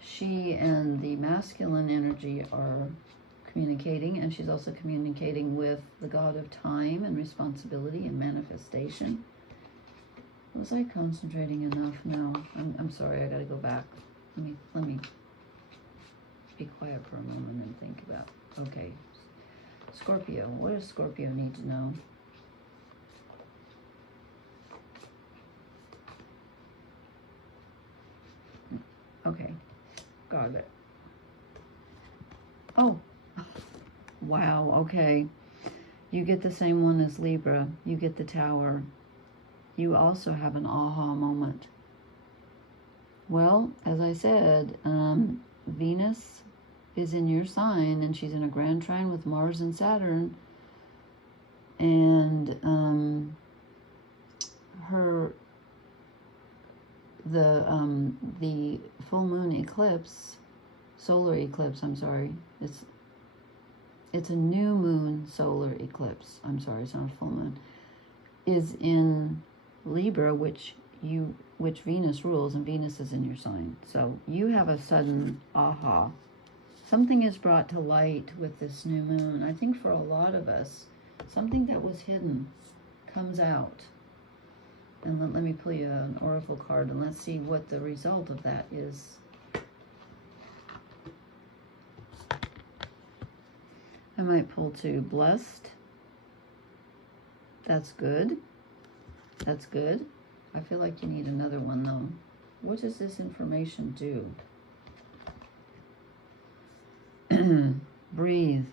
she and the masculine energy are communicating, and she's also communicating with the god of time and responsibility and manifestation. Was I concentrating enough? No. I'm sorry, I gotta go back. Let me be quiet for a moment and think about. Okay. Scorpio. What does Scorpio need to know? Okay, got it. Oh, wow, okay. You get the same one as Libra. You get the Tower. You also have an aha moment. Well, as I said, Venus is in your sign, and she's in a grand trine with Mars and Saturn. And the full moon eclipse, solar eclipse, I'm sorry, it's a new moon solar eclipse, I'm sorry, it's not a full moon, is in Libra, which Venus rules, and Venus is in your sign. So you have a sudden aha. Something is brought to light with this new moon. I think for a lot of us, something that was hidden comes out. And let me pull you an oracle card, and let's see what the result of that is. I might pull two. Blessed. That's good. That's good. I feel like you need another one, though. What does this information do? Breathe.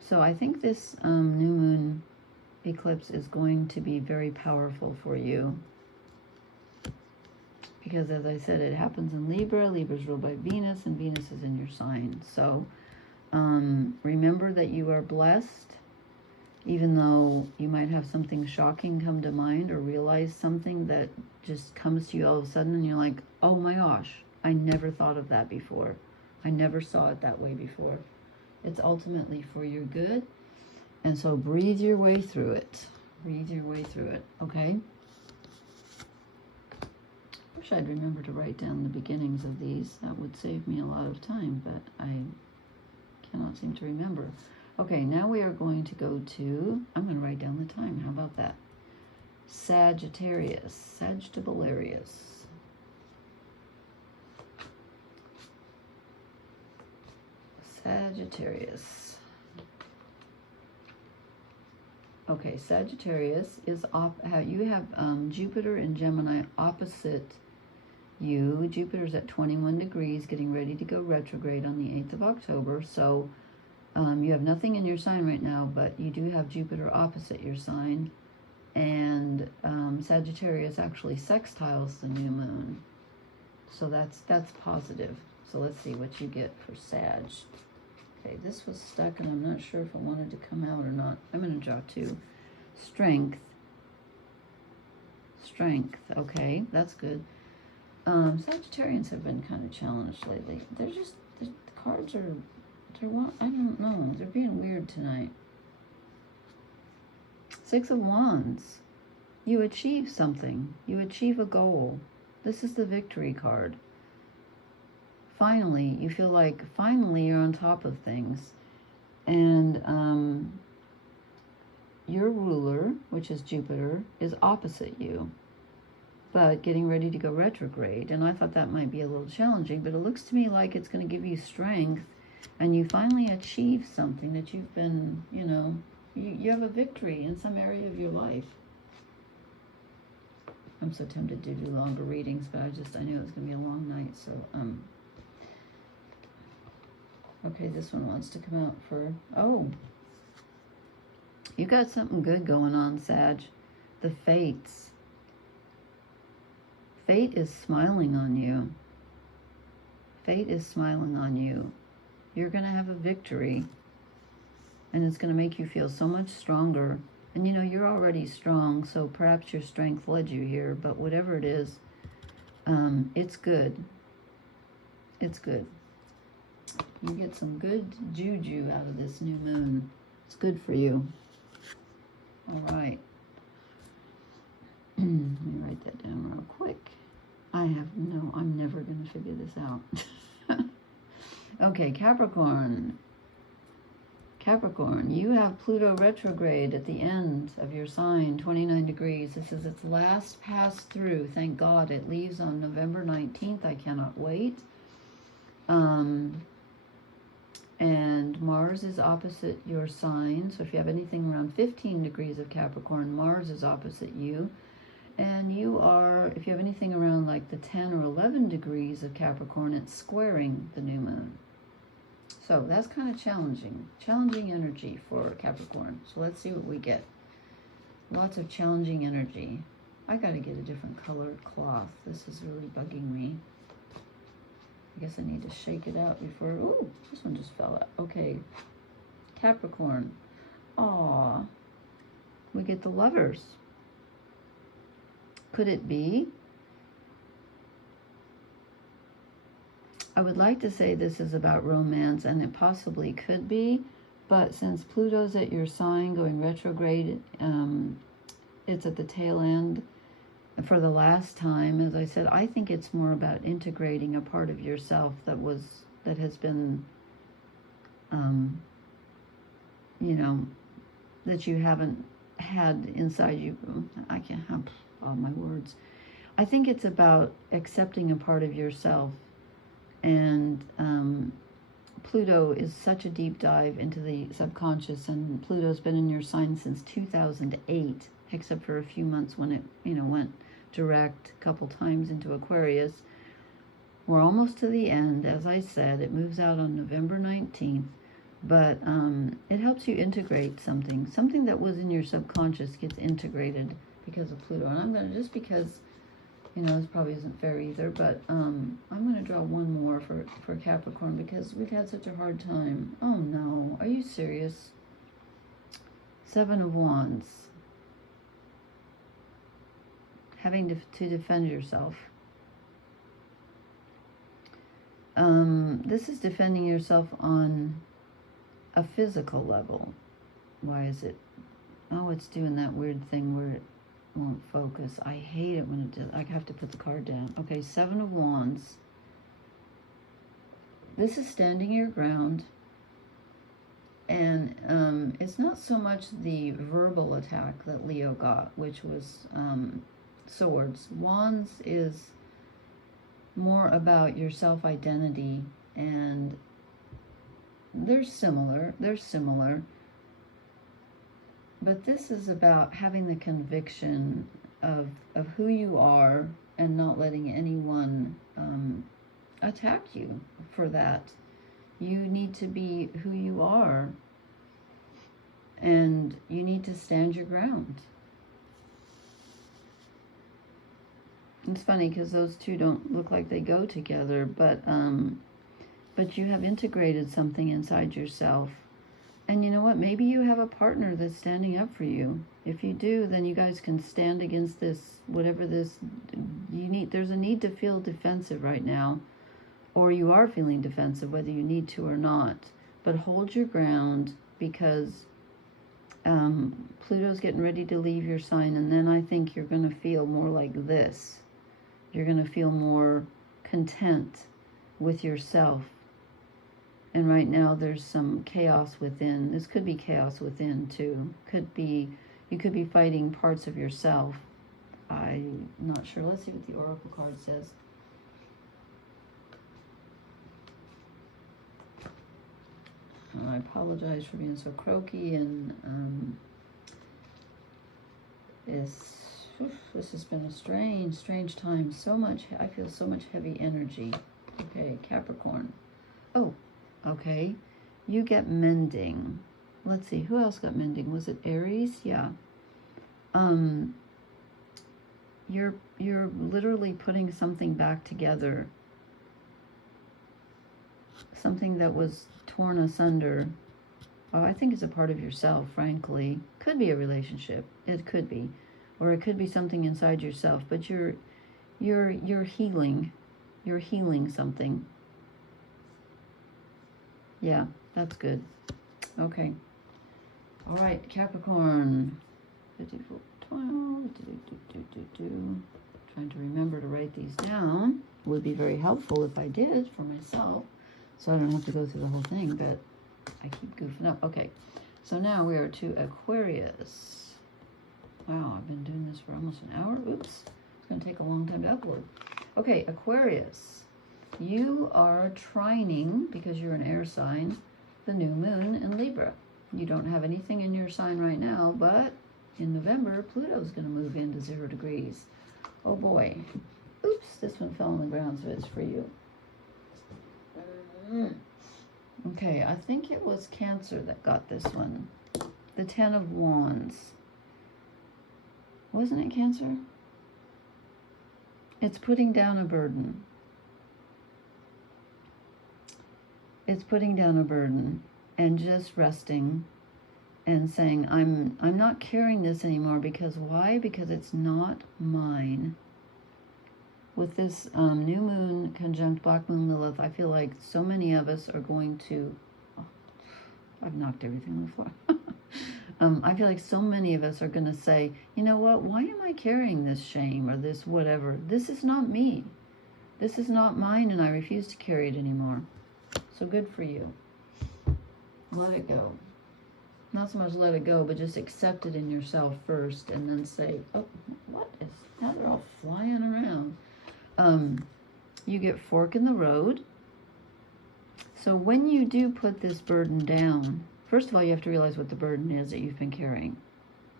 So I think this new moon eclipse is going to be very powerful for you. Because as I said, it happens in Libra. Libra's ruled by Venus, and Venus is in your sign. So remember that you are blessed. Even though you might have something shocking come to mind, or realize something that just comes to you all of a sudden, and you're like, oh my gosh, I never thought of that before. I never saw it that way before. It's ultimately for your good. And so breathe your way through it. Breathe your way through it, okay? Wish I'd remember to write down the beginnings of these. That would save me a lot of time, but I cannot seem to remember. Okay, now we are going to go to, I'm going to write down the time. How about that? Sagittarius. Sagittarius. Sagittarius. Okay, Sagittarius is you have Jupiter and Gemini opposite you. Jupiter's at 21 degrees, getting ready to go retrograde on the 8th of October. So you have nothing in your sign right now, but you do have Jupiter opposite your sign. And Sagittarius actually sextiles the new moon. So that's positive. So let's see what you get for Sag. Okay, this was stuck, and I'm not sure if I wanted to come out or not. I'm going to draw two. Strength. Strength. Okay, that's good. Sagittarians have been kind of challenged lately. They're just, the cards are, I don't know. They're being weird tonight. Six of Wands. You achieve something. You achieve a goal. This is the victory card. Finally, you feel like finally you're on top of things. And your ruler, which is Jupiter, is opposite you, but getting ready to go retrograde. And I thought that might be a little challenging, but it looks to me like it's going to give you strength, and you finally achieve something that you've been, you have a victory in some area of your life. I'm so tempted to do longer readings, but I knew it was going to be a long night, so okay, this one wants to come out for, you got something good going on, Sag. The Fates. Fate is smiling on you. Fate is smiling on you. You're going to have a victory, and it's going to make you feel so much stronger. And you're already strong, so perhaps your strength led you here, but whatever it is, it's good. It's good. You get some good juju out of this new moon. It's good for you. All right. Let me write that down real quick. I'm never going to figure this out. Okay, Capricorn. Capricorn, you have Pluto retrograde at the end of your sign, 29 degrees. This is its last pass through. Thank God it leaves on November 19th. I cannot wait. And Mars is opposite your sign. So if you have anything around 15 degrees of Capricorn, Mars is opposite you. And you are, if you have anything around like the 10 or 11 degrees of Capricorn, it's squaring the new moon. So that's kind of challenging energy for Capricorn. So let's see what we get. Lots of challenging energy. I got to get a different colored cloth. This is really bugging me. I guess I need to shake it out before, ooh, this one just fell out. Okay, Capricorn. Aw, we get the Lovers. Could it be? I would like to say this is about romance, and it possibly could be, but since Pluto's at your sign going retrograde, it's at the tail end for the last time. As I said, I think it's more about integrating a part of yourself that has been, you know, that you haven't had inside you. I can't have all my words. I think it's about accepting a part of yourself, and Pluto is such a deep dive into the subconscious, and Pluto's been in your sign since 2008, except for a few months when it, you know, went direct a couple times into Aquarius. We're almost to the end. As I said, it moves out on November 19th, but it helps you integrate something that was in your subconscious gets integrated because of Pluto. And I'm going to, just because, you know, this probably isn't fair either, but I'm going to draw one more for Capricorn, because we've had such a hard time. Oh no, are you serious? Seven of Wands. Having to defend yourself. This is defending yourself on a physical level. Why is it? Oh, it's doing that weird thing where it won't focus. I hate it when it does. I have to put the card down. Okay, Seven of Wands. This is standing your ground. And it's not so much the verbal attack that Leo got, which was swords. Wands is more about your self-identity, and they're similar, but this is about having the conviction of who you are and not letting anyone attack you for that. You need to be who you are, and you need to stand your ground. It's funny because those two don't look like they go together, but you have integrated something inside yourself. And you know what? Maybe you have a partner that's standing up for you. If you do, then you guys can stand against this, whatever this you need. There's a need to feel defensive right now, or you are feeling defensive, whether you need to or not. But hold your ground, because Pluto's getting ready to leave your sign, and then I think you're going to feel more like this. You're going to feel more content with yourself. And right now there's some chaos within. This could be chaos within too. You could be fighting parts of yourself. I'm not sure. Let's see what the Oracle card says. I apologize for being so croaky, and this has been a strange time. I feel so much heavy energy. Okay, Capricorn. Oh, okay. You get mending. Let's see, who else got mending? Was it Aries? Yeah. You're literally putting something back together. Something that was torn asunder. Oh, I think it's a part of yourself, frankly. Could be a relationship. It could be. Or it could be something inside yourself, but you're healing. You're healing something. Yeah, that's good. Okay. All right, Capricorn. 54, 12. Trying to remember to write these down. Would be very helpful if I did for myself, so I don't have to go through the whole thing, but I keep goofing up. Okay, so now we are to Aquarius. Wow, I've been doing this for almost an hour. Oops, it's going to take a long time to upload. Okay, Aquarius. You are trining, because you're an air sign, the new moon in Libra. You don't have anything in your sign right now, but in November, Pluto's going to move into 0 degrees. Oh boy. Oops, this one fell on the ground, so it's for you. Okay, I think it was Cancer that got this one. The 10 of Wands. Wasn't it Cancer? It's putting down a burden. It's putting down a burden and just resting and saying, I'm not carrying this anymore. Because why? Because it's not mine. With this new moon conjunct Black Moon Lilith, I feel like so many of us are going to... Oh, I've knocked everything on the floor. I feel like so many of us are going to say, you know what? Why am I carrying this shame or this whatever? This is not me. This is not mine, and I refuse to carry it anymore. So good for you. Let it go. Not so much let it go, but just accept it in yourself first, and then say, oh, what is... Now they're all flying around. You get fork in the road. So when you do put this burden down, first of all, you have to realize what the burden is that you've been carrying.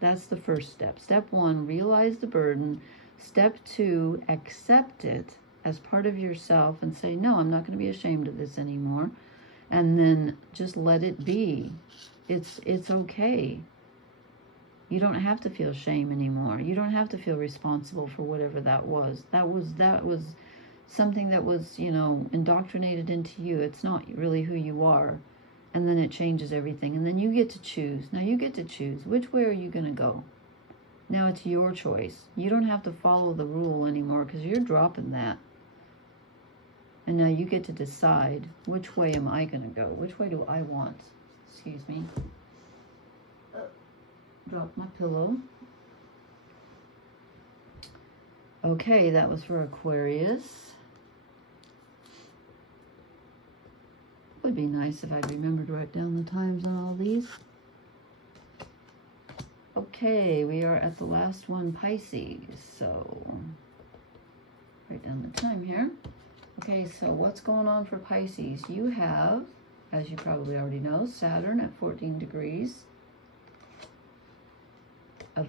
That's the first step. Step 1, realize the burden. Step 2, accept it as part of yourself and say, no, I'm not going to be ashamed of this anymore. And then just let it be. It's okay. You don't have to feel shame anymore. You don't have to feel responsible for whatever that was. That was something that was, you know, indoctrinated into you. It's not really who you are. And then it changes everything. And then you get to choose. Now you get to choose. Which way are you going to go? Now it's your choice. You don't have to follow the rule anymore because you're dropping that. And now you get to decide, which way am I going to go? Which way do I want? Excuse me. Drop my pillow. Okay, that was for Aquarius. Would be nice if I'd remembered to write down the times on all these. Okay, we are at the last one, Pisces. So, write down the time here. Okay, so what's going on for Pisces? You have, as you probably already know, Saturn at 14 degrees. Of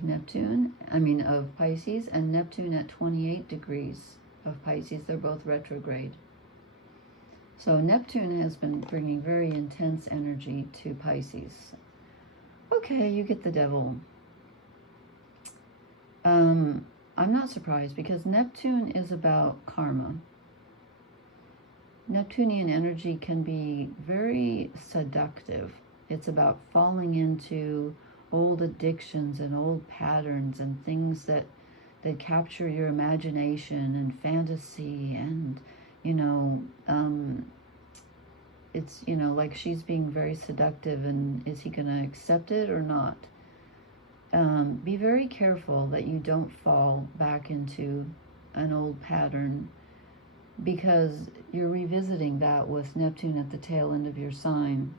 Pisces, and Neptune at 28 degrees of Pisces. They're both retrograde. So Neptune has been bringing very intense energy to Pisces. Okay, you get the Devil. I'm not surprised because Neptune is about karma. Neptunian energy can be very seductive. It's about falling into old addictions and old patterns and things that capture your imagination and fantasy, and it's like she's being very seductive, and is he going to accept it or not? Be very careful that you don't fall back into an old pattern, because you're revisiting that with Neptune at the tail end of your sign.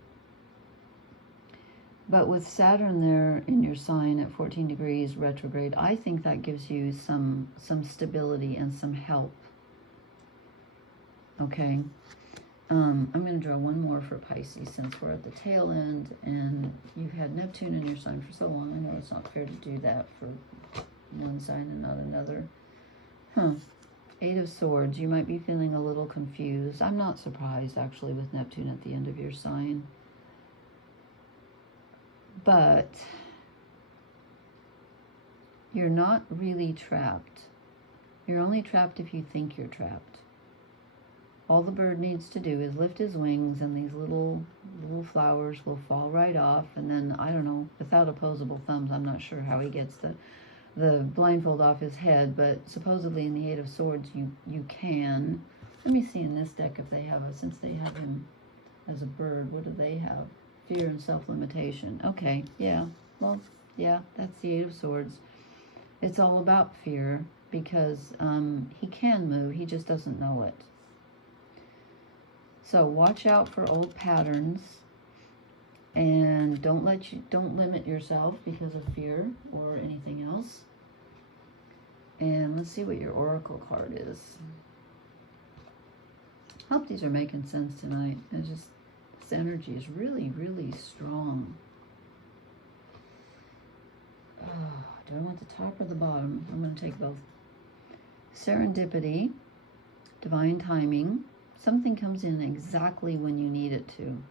But with Saturn there in your sign at 14 degrees retrograde, I think that gives you some stability and some help. Okay. I'm going to draw one more for Pisces since we're at the tail end and you've had Neptune in your sign for so long. I know it's not fair to do that for one sign and not another. Eight of Swords. You might be feeling a little confused. I'm not surprised, actually, with Neptune at the end of your sign. But you're not really trapped. You're only trapped if you think you're trapped. All the bird needs to do is lift his wings, and these little flowers will fall right off. And then, I don't know, without opposable thumbs, I'm not sure how he gets the blindfold off his head, but supposedly in the Eight of Swords you can. Let me see in this deck if they have since they have him as a bird, what do they have? Fear and self-limitation. Okay, yeah, well, yeah, that's the Eight of Swords. It's all about fear, because he can move, he just doesn't know it. So watch out for old patterns, and don't limit yourself because of fear or anything else. And let's see what your oracle card is. I hope these are making sense tonight. This energy is really, really strong. Do I want the top or the bottom? I'm going to take both. Serendipity, divine timing. Something comes in exactly when you need it to.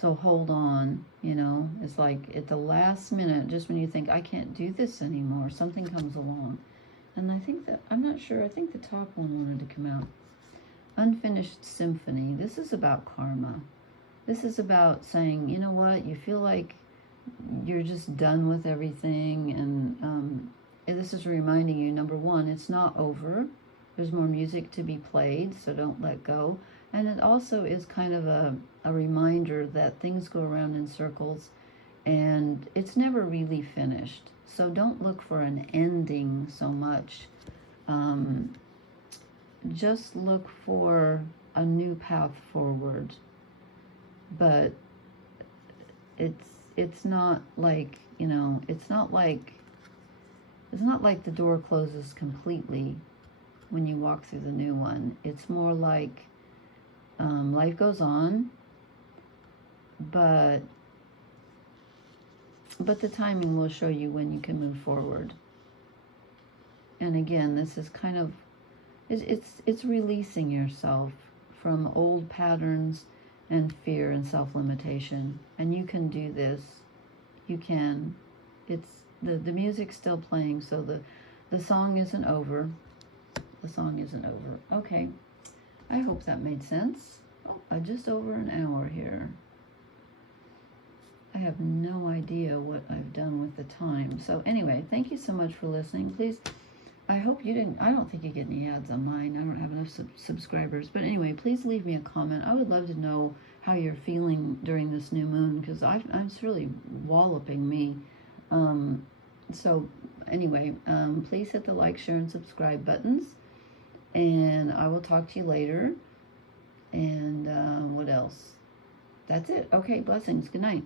So hold on, you know. It's like at the last minute, just when you think, I can't do this anymore, something comes along. And I think that, I'm not sure, I think the top one wanted to come out. Unfinished symphony. This is about karma. This is about saying, you know what, you feel like you're just done with everything. And this is reminding you, number one, it's not over. There's more music to be played, so don't let go. And it also is kind of a reminder that things go around in circles and it's never really finished. So don't look for an ending so much. Just look for a new path forward. But it's not like, you know, it's not like the door closes completely when you walk through the new one. It's more like life goes on, but the timing will show you when you can move forward. And again, this is kind of, it's releasing yourself from old patterns and fear and self-limitation. And you can do this. You can. It's the music's still playing, so the song isn't over. The song isn't over. Okay. I hope that made sense. Oh, just over an hour here. I have no idea what I've done with the time. So anyway, thank you so much for listening. Please, I hope you didn't, I don't think you get any ads on mine. I don't have enough subscribers. But anyway, please leave me a comment. I would love to know how you're feeling during this new moon, because it's really walloping me. So anyway, please hit the like, share, and subscribe buttons. And I will talk to you later. And what else? That's it. Okay, blessings. Good night.